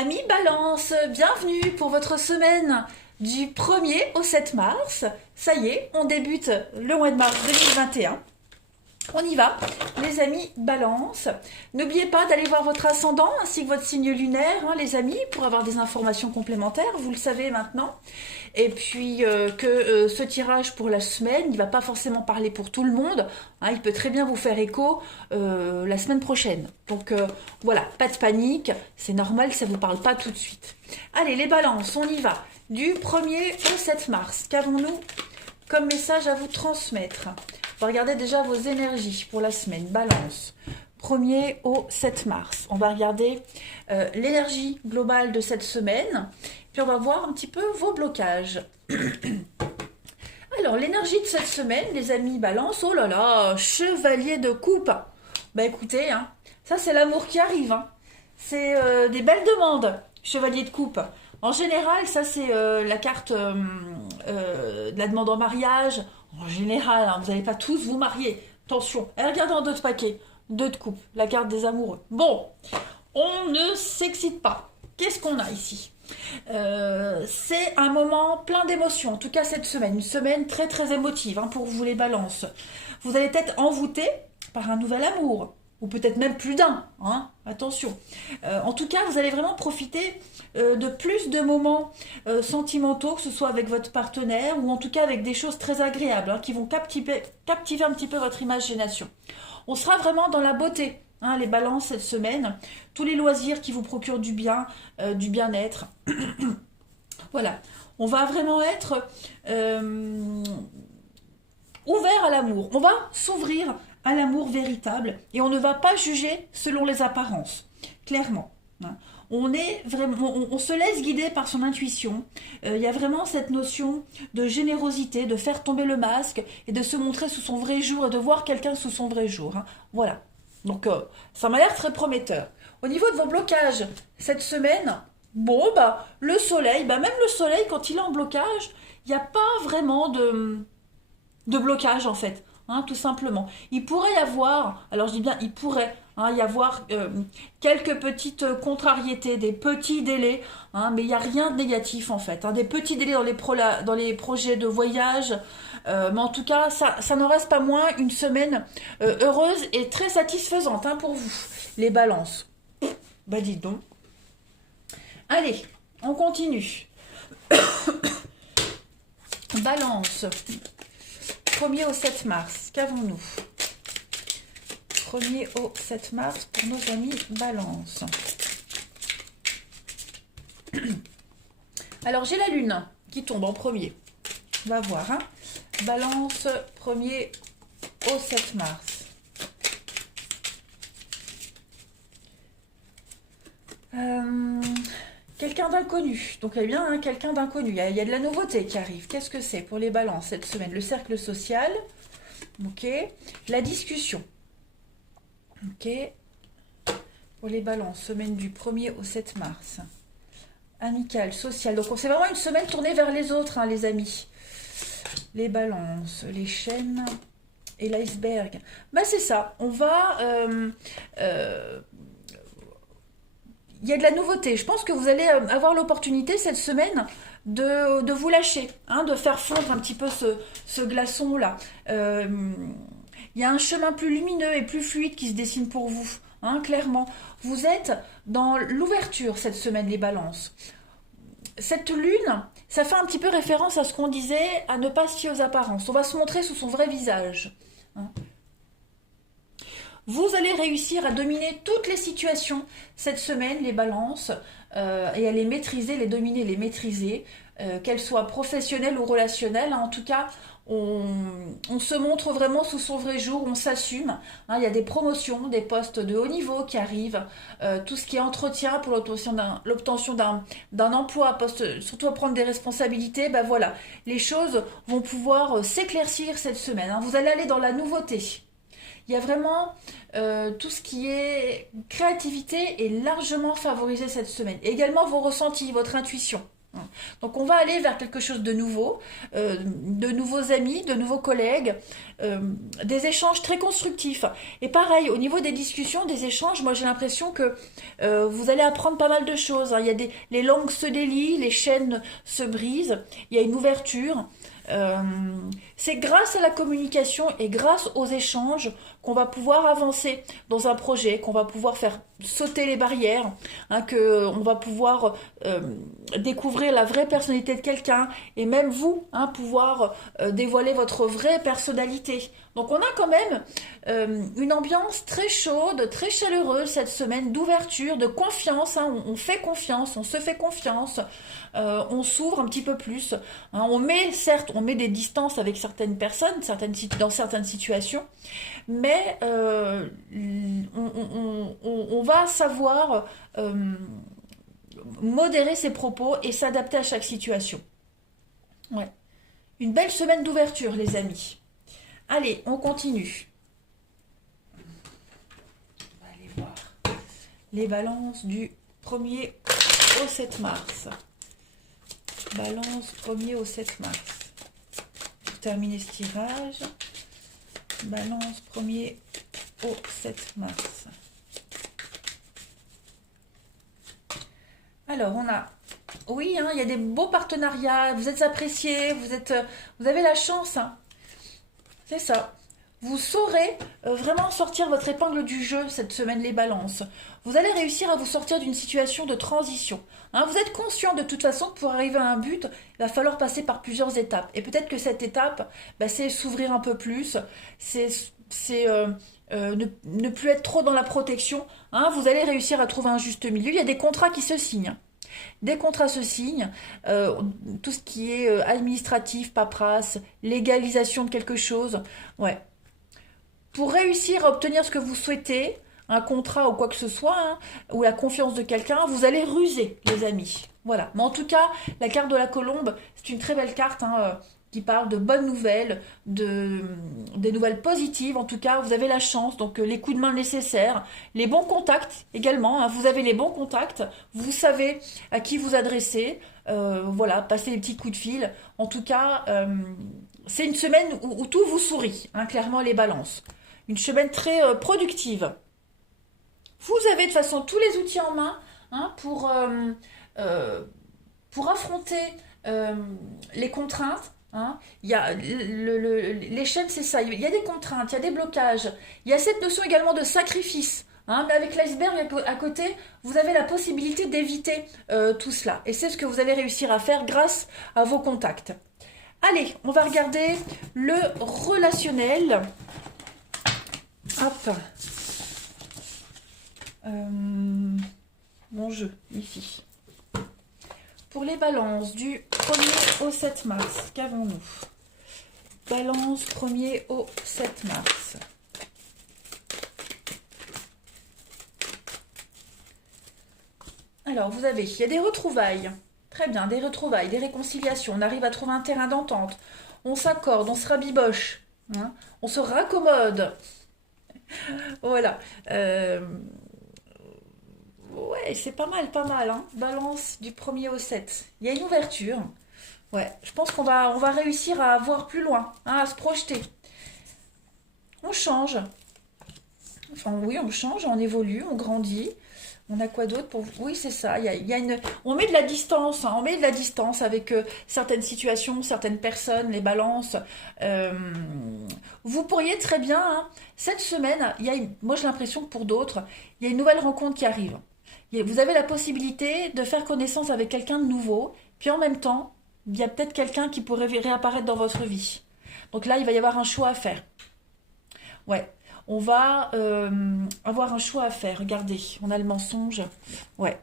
Amis Balance, bienvenue pour votre semaine du 1er au 7 mars. Ça y est, on débute le mois de mars 2021. On y va, les amis Balance. N'oubliez pas d'aller voir votre ascendant ainsi que votre signe lunaire, les amis, pour avoir des informations complémentaires, vous le savez maintenant. Et puis ce tirage pour la semaine, il ne va pas forcément parler pour tout le monde. Il peut très bien vous faire écho la semaine prochaine. Donc voilà, pas de panique, c'est normal, ça ne vous parle pas tout de suite. Allez, les balances, on y va. Du 1er au 7 mars, qu'avons-nous comme message à vous transmettre? On va regarder déjà vos énergies pour la semaine. Balance, 1er au 7 mars. On va regarder l'énergie globale de cette semaine. Puis on va voir un petit peu vos blocages. Alors, l'énergie de cette semaine, les amis Balance, oh là là, chevalier de coupe. Bah écoutez, ça c'est l'amour qui arrive. C'est des belles demandes, chevalier de coupe. En général, ça c'est la carte de la demande en mariage. En général, vous n'allez pas tous vous marier. Attention, regardez en d'autres paquets. 2 de coupe, la carte des amoureux. Bon, on ne s'excite pas. Qu'est-ce qu'on a ici? C'est un moment plein d'émotions, en tout cas cette semaine. Une semaine très très émotive pour vous les balances. Vous allez être envoûté par un nouvel amour. Ou peut-être même plus d'un, attention. En tout cas, vous allez vraiment profiter de plus de moments sentimentaux, que ce soit avec votre partenaire ou en tout cas avec des choses très agréables qui vont captiver un petit peu votre imagination. On sera vraiment dans la beauté, les balances cette semaine. Tous les loisirs qui vous procurent du bien, du bien-être. Voilà. On va vraiment être ouvert à l'amour. On va s'ouvrir à l'amour véritable et on ne va pas juger selon les apparences, clairement. On se laisse guider par son intuition. Il y a vraiment cette notion de générosité, de faire tomber le masque et de se montrer sous son vrai jour et de voir quelqu'un sous son vrai jour. Voilà. Donc ça m'a l'air très prometteur. Au niveau de vos blocages cette semaine, le soleil, même le soleil quand il est en blocage, il n'y a pas vraiment de blocage en fait. Tout simplement. Il pourrait y avoir, alors je dis bien il pourrait y avoir quelques petites contrariétés, des petits délais, mais il n'y a rien de négatif en fait. Des petits délais dans les projets de voyage, mais en tout cas, ça n'en reste pas moins une semaine heureuse et très satisfaisante pour vous, les balances. Dites donc. Allez, on continue. Balance. 1er au 7 mars, qu'avons-nous? 1er au 7 mars pour nos amis Balance. Alors, j'ai la Lune qui tombe en premier. On va voir. Balance, 1er au 7 mars. Quelqu'un d'inconnu, donc eh bien quelqu'un d'inconnu, il y a de la nouveauté qui arrive. Qu'est-ce que c'est pour les balances cette semaine? Le cercle social, ok. La discussion, ok. Pour les balances, semaine du 1er au 7 mars. Amical, social, donc c'est vraiment une semaine tournée vers les autres, les amis. Les balances, les chaînes et l'iceberg. C'est ça, on va... il y a de la nouveauté. Je pense que vous allez avoir l'opportunité cette semaine de vous lâcher, de faire fondre un petit peu ce glaçon-là. Il y a un chemin plus lumineux et plus fluide qui se dessine pour vous, clairement. Vous êtes dans l'ouverture cette semaine, les balances. Cette lune, ça fait un petit peu référence à ce qu'on disait, à ne pas se fier aux apparences. On va se montrer sous son vrai visage. Vous allez réussir à dominer toutes les situations cette semaine, les balances, et à les maîtriser, les dominer, les maîtriser, qu'elles soient professionnelles ou relationnelles. En tout cas, on se montre vraiment sous son vrai jour, on s'assume. Il y a des promotions, des postes de haut niveau qui arrivent, tout ce qui est entretien pour l'obtention d'un emploi, surtout à prendre des responsabilités. Voilà, les choses vont pouvoir s'éclaircir cette semaine. Vous allez aller dans la nouveauté. Il y a vraiment tout ce qui est créativité est largement favorisé cette semaine. Et également vos ressentis, votre intuition. Donc on va aller vers quelque chose de nouveau, de nouveaux amis, de nouveaux collègues, des échanges très constructifs. Et pareil, au niveau des discussions, des échanges, moi j'ai l'impression que vous allez apprendre pas mal de choses, hein. Il y a les langues se délient, les chaînes se brisent, il y a une ouverture. Euh, c'est grâce à la communication et grâce aux échanges qu'on va pouvoir avancer dans un projet, qu'on va pouvoir faire sauter les barrières, hein, qu'on va pouvoir découvrir la vraie personnalité de quelqu'un et même vous, hein, pouvoir dévoiler votre vraie personnalité. Donc on a quand même une ambiance très chaude, très chaleureuse cette semaine, d'ouverture, de confiance, hein. On fait confiance, on se fait confiance, on s'ouvre un petit peu plus, hein. Certes, on met des distances avec certaines personnes, dans certaines situations, mais on va savoir modérer ses propos et s'adapter à chaque situation. Ouais. Une belle semaine d'ouverture, les amis. Allez, on continue. On va aller voir les balances du 1er au 7 mars. Balance 1er au 7 mars. Pour terminer ce tirage. Balance 1er au 7 mars. Alors, on a... Oui, hein, il y a des beaux partenariats, vous êtes appréciés, vous avez la chance, hein. C'est ça. Vous saurez vraiment sortir votre épingle du jeu cette semaine, les balances. Vous allez réussir à vous sortir d'une situation de transition, hein. Vous êtes conscient de toute façon que pour arriver à un but, il va falloir passer par plusieurs étapes. Et peut-être que cette étape, bah, c'est s'ouvrir un peu plus, c'est ne plus être trop dans la protection, hein. Vous allez réussir à trouver un juste milieu. Il y a des contrats qui se signent. Des contrats se signent, tout ce qui est administratif, paperasse, légalisation de quelque chose. Ouais. Pour réussir à obtenir ce que vous souhaitez, un contrat ou quoi que ce soit, hein, ou la confiance de quelqu'un, vous allez ruser, les amis. Voilà. Mais en tout cas, la carte de la colombe, c'est une très belle carte, hein, qui parle de bonnes nouvelles, des nouvelles positives. En tout cas, vous avez la chance, donc les coups de main nécessaires, les bons contacts également, hein, vous avez les bons contacts, vous savez à qui vous adresser, voilà, passer des petits coups de fil. En tout cas, c'est une semaine où tout vous sourit, hein, clairement les balances. Une semaine très productive. Vous avez de toute façon tous les outils en main, hein, pour affronter les contraintes. Hein. Il y a les chaînes, c'est ça. Il y a des contraintes, il y a des blocages. Il y a cette notion également de sacrifice. Hein, mais avec l'iceberg à côté, vous avez la possibilité d'éviter tout cela. Et c'est ce que vous allez réussir à faire grâce à vos contacts. Allez, on va regarder le relationnel. Hop. Mon jeu, ici. Pour les balances du 1er au 7 mars, qu'avons-nous? Balance 1er au 7 mars. Alors, il y a des retrouvailles. Très bien, des retrouvailles, des réconciliations. On arrive à trouver un terrain d'entente. On s'accorde, on se rabiboche. Hein, on se raccommode. Voilà. Ouais, c'est pas mal, hein. Balance du 1er au 7. Il y a une ouverture. Ouais, je pense qu'on va réussir à voir plus loin, hein, à se projeter. On change. Enfin, oui, on change, on évolue, on grandit. On a quoi d'autre pour... Oui, c'est ça. On met de la distance, hein, on met de la distance avec certaines situations, certaines personnes, les balances. Vous pourriez très bien, hein, cette semaine, moi j'ai l'impression que pour d'autres, il y a une nouvelle rencontre qui arrive. Vous avez la possibilité de faire connaissance avec quelqu'un de nouveau, puis en même temps, il y a peut-être quelqu'un qui pourrait réapparaître dans votre vie. Donc là, il va y avoir un choix à faire. Ouais. On va avoir un choix à faire. Regardez, on a le mensonge. Ouais.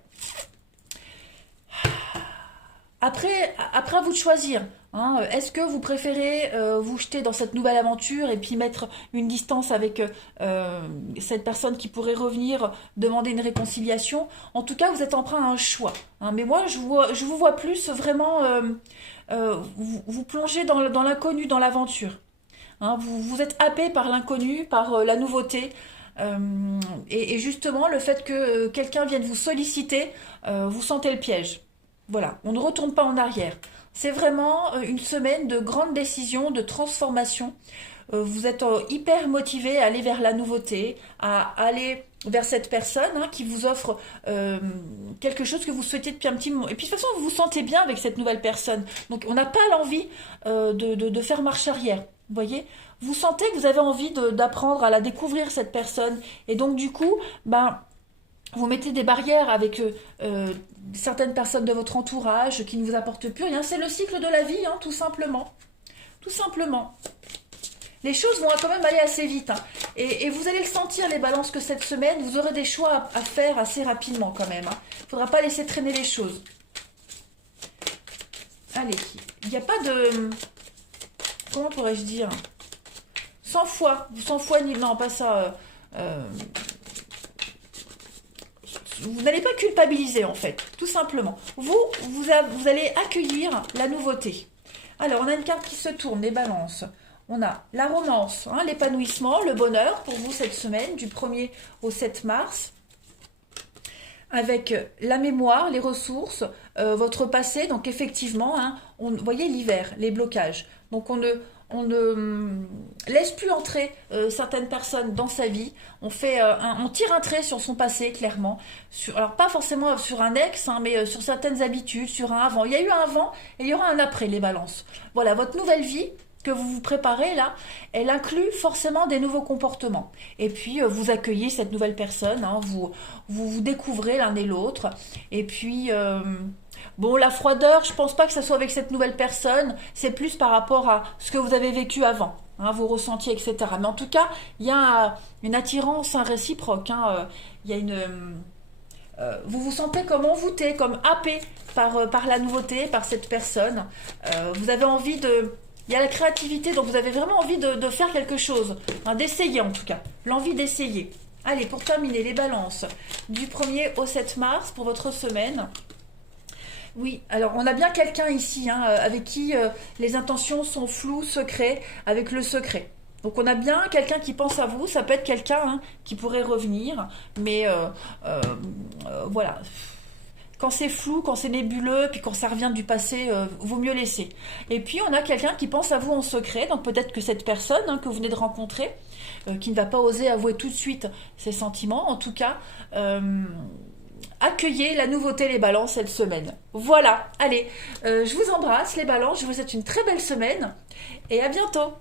Après à vous de choisir. Hein, est-ce que vous préférez vous jeter dans cette nouvelle aventure et puis mettre une distance avec cette personne qui pourrait revenir demander une réconciliation? En tout cas, vous êtes emprunt à un choix. Hein, mais moi, je vous vois plus vraiment vous plonger dans l'inconnu, dans l'aventure. Hein, vous êtes happé par l'inconnu, par la nouveauté. Et justement, le fait que quelqu'un vienne vous solliciter, vous sentez le piège. Voilà, on ne retourne pas en arrière. C'est vraiment une semaine de grandes décisions, de transformation. Vous êtes hyper motivé à aller vers la nouveauté, à aller vers cette personne qui vous offre quelque chose que vous souhaitiez depuis un petit moment. Et puis de toute façon, vous vous sentez bien avec cette nouvelle personne. Donc on n'a pas l'envie de faire marche arrière. Vous voyez, vous sentez que vous avez envie d'apprendre à la découvrir, cette personne. Et donc du coup, ben, vous mettez des barrières avec certaines personnes de votre entourage qui ne vous apportent plus rien. C'est le cycle de la vie, tout simplement. Tout simplement. Les choses vont quand même aller assez vite. Et vous allez le sentir, les balances, que cette semaine, vous aurez des choix à faire assez rapidement quand même. Il ne faudra pas laisser traîner les choses. Allez, il n'y a pas de... Comment pourrais-je dire? Sans foi ni... Non, pas ça. Vous n'allez pas culpabiliser en fait, tout simplement. Vous allez accueillir la nouveauté. Alors, on a une carte qui se tourne, les balances. On a la romance, l'épanouissement, le bonheur pour vous cette semaine, du 1er au 7 mars. Avec la mémoire, les ressources, votre passé. Donc effectivement, vous voyez l'hiver, les blocages. Donc on ne laisse plus entrer certaines personnes dans sa vie. On tire un trait sur son passé, clairement. Alors pas forcément sur un ex, mais sur certaines habitudes, sur un avant. Il y a eu un avant et il y aura un après, les balances. Voilà, votre nouvelle vie que vous vous préparez là, elle inclut forcément des nouveaux comportements. Et puis vous accueillez cette nouvelle personne, vous découvrez l'un et l'autre. Et puis bon, la froideur, je pense pas que ça soit avec cette nouvelle personne, c'est plus par rapport à ce que vous avez vécu avant, vos ressentis, etc. Mais en tout cas, il y a une attirance réciproque. Il y a vous vous sentez comme envoûté, comme happé par la nouveauté, par cette personne. Vous avez envie de... Il y a la créativité, donc vous avez vraiment envie de faire quelque chose, d'essayer en tout cas, l'envie d'essayer. Allez, pour terminer, les balances, du 1er au 7 mars pour votre semaine. Oui, alors on a bien quelqu'un ici avec qui les intentions sont floues, secrets, avec le secret. Donc on a bien quelqu'un qui pense à vous, ça peut être quelqu'un qui pourrait revenir, mais voilà. Quand c'est flou, quand c'est nébuleux, puis quand ça revient du passé, vaut mieux laisser. Et puis on a quelqu'un qui pense à vous en secret, donc peut-être que cette personne que vous venez de rencontrer, qui ne va pas oser avouer tout de suite ses sentiments, en tout cas, accueillez la nouveauté, les balances, cette semaine. Voilà, allez, je vous embrasse les balances, je vous souhaite une très belle semaine, et à bientôt.